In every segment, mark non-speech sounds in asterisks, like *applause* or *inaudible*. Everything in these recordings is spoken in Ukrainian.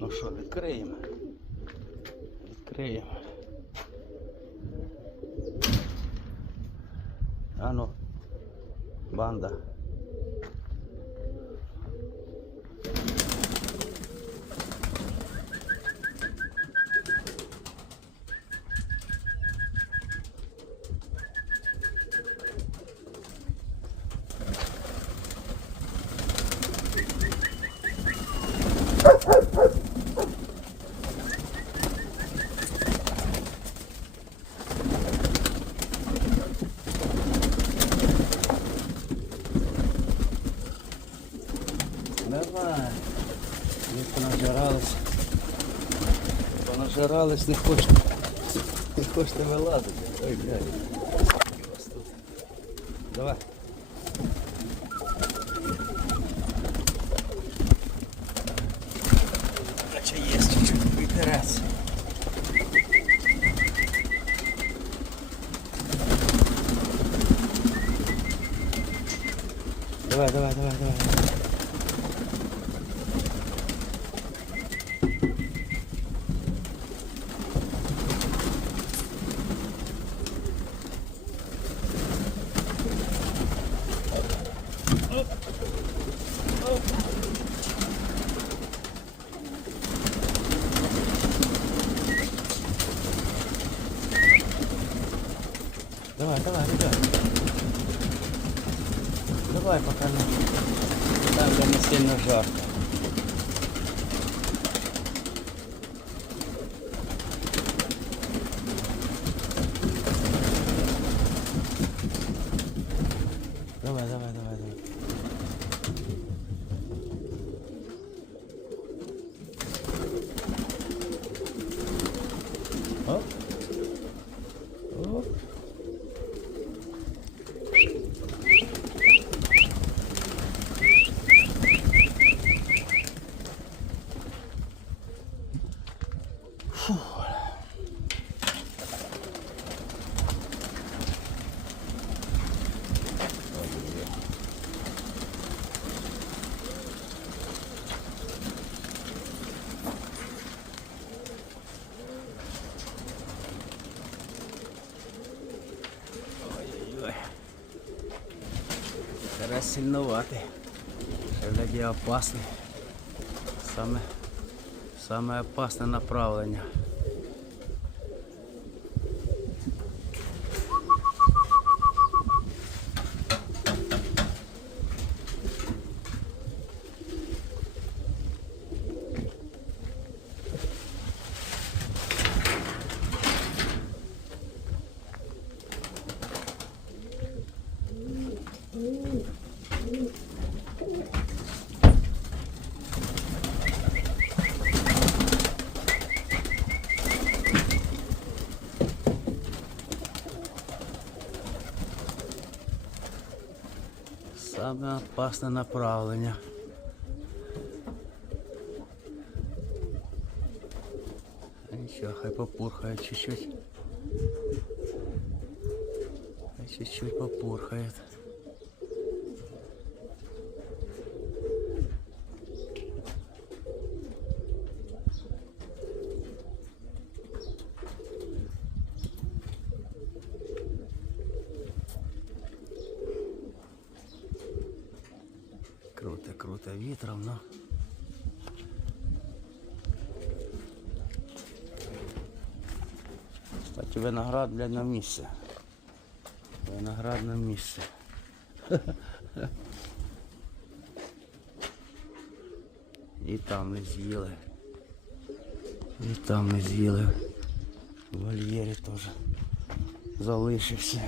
Ну що, відкриємо? Відкриємо. А ну, банда. Давай. Ми понажирались. Понажирались, не хочете. Не хочете вилазити. Ой, блядь. Давай. Наче є чуть-чуть інтерес. Давай, давай, давай, давай. Давай, давай, ребят. Давай, пока не... Там где не сильно жарко. Давай, давай, давай, давай. Оп. Оп. Карась сильноватый. Шевляді опасний. Саме, саме опасне направлення. Саме опасне направлення. Нічого, хай попурхає чуть-чуть. Хай чуть-чуть попурхает. Вітром, но. Кстати, виноград, блядь, на місці. Виноград на місці. І там не з'їли. І там не з'їли. В вольєрі теж залишився.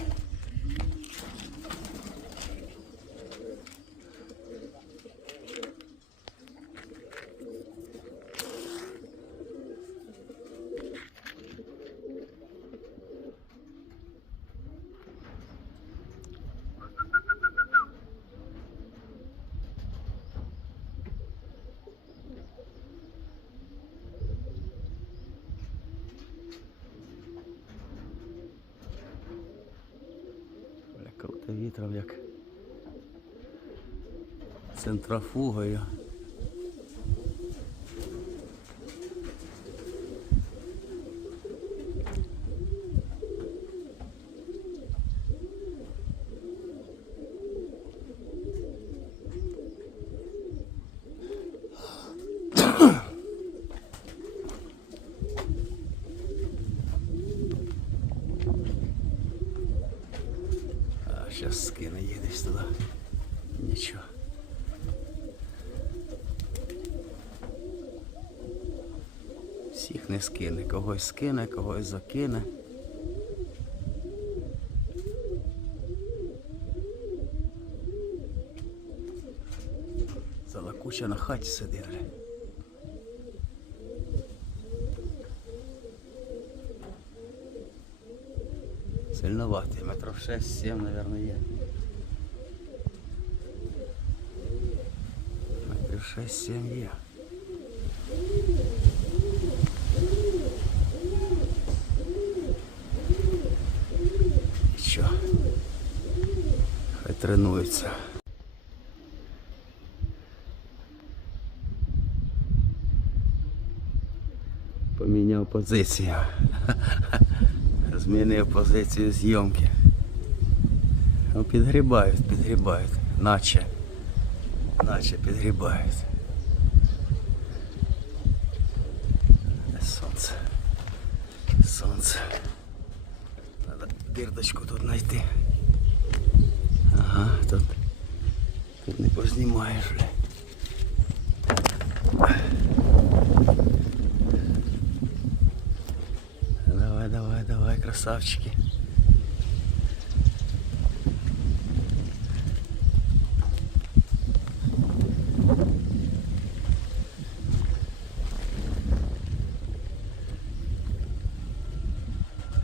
Бля, круто вітром як центрофугою. Всіх не скине, когось скине, когось закине. Залакуча на хаті сидить. Сильноватий, метров 6-7, наверное, є. Метрів 6-7 є. І що? Хай тренується. Поміняв позицію. *laughs* Змінив позицію зйомки. Ну, підгрібають, підгрібають. Наче. Наче підгрібають. Сонце. Сонце. Надо дірдочку тут знайти. Ага, тут. Тут не познімаєш. бля. Давай, давай, давай, красавчики.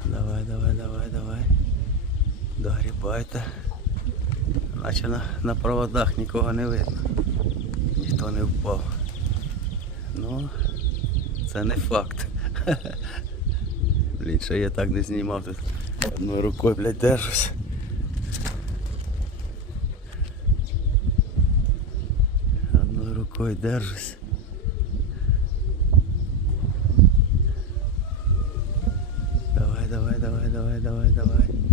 Давай, давай, давай, давай. Догрібайте. Наче на, на проводах нікого не видно. Ніхто не впав. Ну, це не факт. Блін, що я так не знімав тут. Одною рукою, блядь, держусь. Одною рукою держусь. Давай, давай, давай, давай, давай, давай.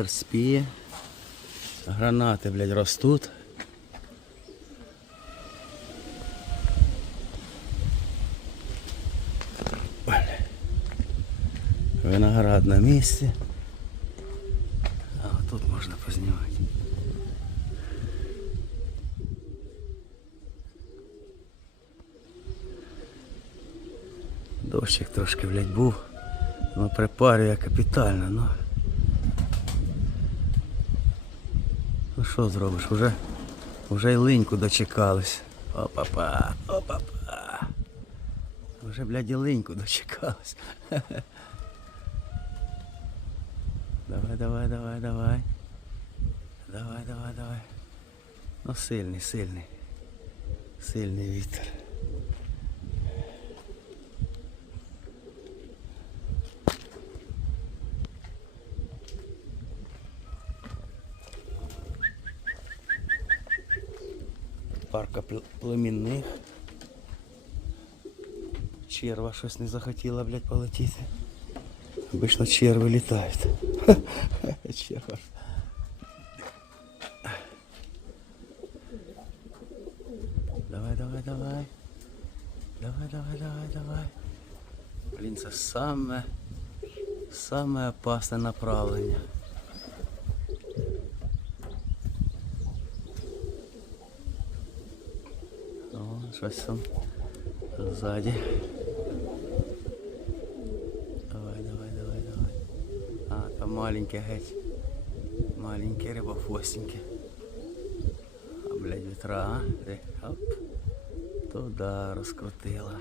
Інжир спіє. Гранати, блядь, ростуть. Виноград на місці. А тут можна познімати. Дощик трошки, блядь, був. Ну припарює капітально, ну. Ну що зробиш? Уже, уже й линьку дочекались. Опа-па, опа-па. Уже, блядь, і линьку дочекались. *laughs* Давай, давай, давай, давай. Давай, давай, давай. Ну сильний, сильний. Сильний вітер. племінних. Черва щось не захотіла, блядь, полетіти. Обично черви літають. *laughs* Черва. Давай, давай, давай. Давай, давай, давай, давай. Блін, це саме, саме опасне направлення. щось там ззаді. Давай, давай, давай, давай. А, там маленьке геть. Маленьке рибофосіньке. А, блядь, вітра, а? Де? Оп. Туда розкрутила.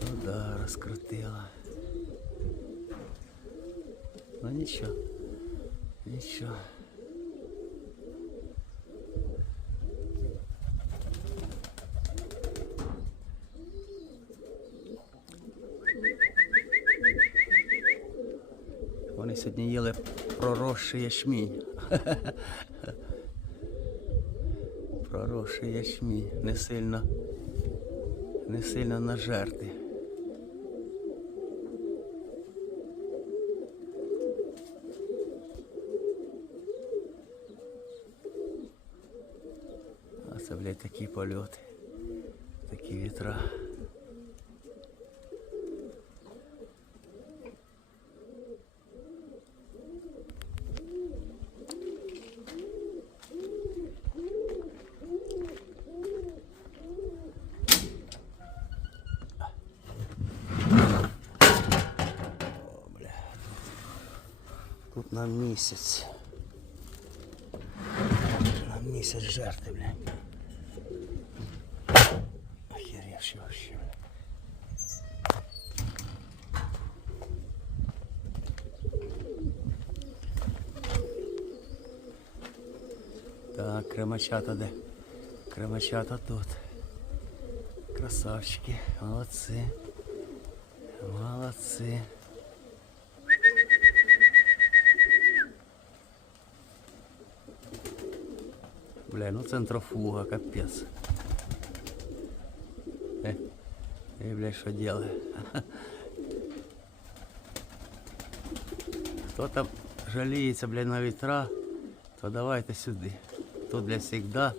Туда розкрутила. Ну нічого. Нічого. Сьогодні їли проросший ячмінь. *laughs* Проросший ячмінь. Не сильно, не сильно нажерти. А це, блядь, такі польоти. Такі вітра. Тут на місяць. На місяць жерти, блядь. Охеревший вообще. бля. Так, кремачата де? Кремачата тут. Красавчики, молодці. Молодці. Бля, ну центрофуга, капец. Э, э, бля, что делаю? *laughs* Кто там жаліється, бля, на вітра, то давайте сюди. Тут для всегда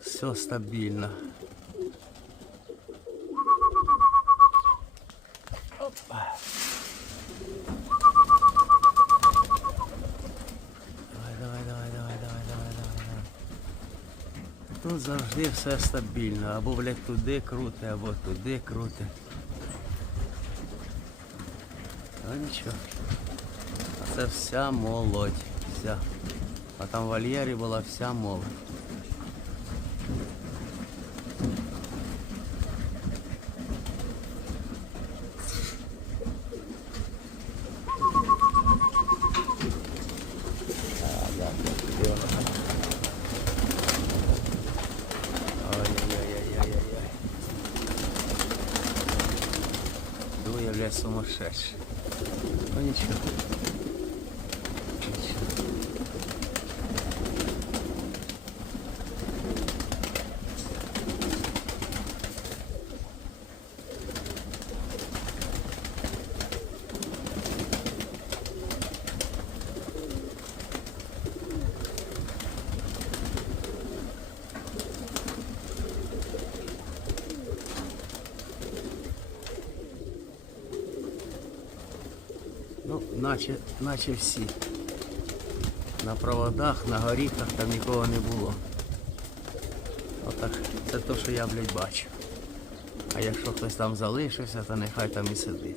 все стабільно. Опа. Давай, давай, давай, давай, давай, давай, давай, давай. Тут завжди все стабільно. Або, блядь, туди крути, або туди крути. Ну нічого. А це вся молодь. Вся. А там в вольєрі була вся молодь. Сумасшедший. Ну ничего. Ничего. Ну, наче, наче всі. На проводах, на горіхах там нікого не було. Отак, це те, що я, блядь, бачу. А якщо хтось там залишився, то нехай там і сидить.